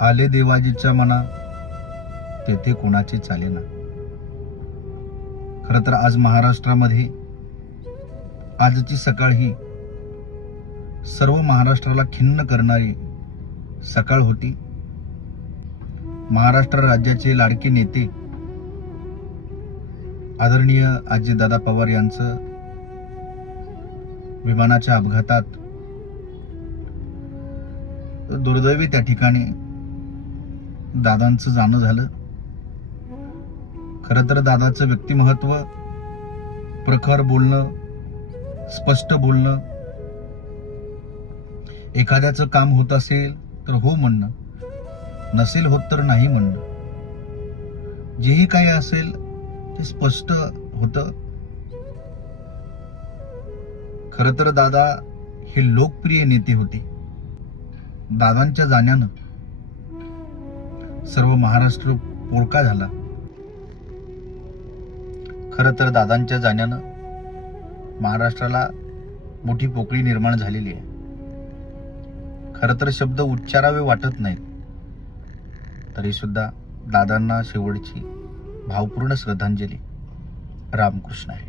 आले देवाजीच्या मना तेथे कोणाचे चालेना. खरं तर आज महाराष्ट्रामध्ये आजची सकाळ ही सर्व महाराष्ट्राला खिन्न करणारी सकाळ होती. महाराष्ट्र राज्याचे लाडके नेते आदरणीय अजितदादा पवार यांचं विमानाच्या अपघातात दुर्दैवी त्या ठिकाणी दादांचं जाणं झालं. खरं तर दादाचं व्यक्तिमत्व प्रखर बोलणं, स्पष्ट बोलणं, एखाद्याचं काम होत असेल तर हो म्हणणं, नसेल होत तर नाही म्हणणं, जेही काही असेल ते स्पष्ट होतं. खरं तर दादा हे लोकप्रिय नेते होते. दादांच्या जाण्यानं सर्व महाराष्ट्र पोरका झाला. खरं तर दादांच्या जाण्यानं महाराष्ट्राला मोठी पोकळी निर्माण झालेली आहे. खरं तर शब्द उच्चारावे वाटत नाहीत, तरी सुद्धा दादांना शेवटची भावपूर्ण श्रद्धांजली. रामकृष्ण आहे.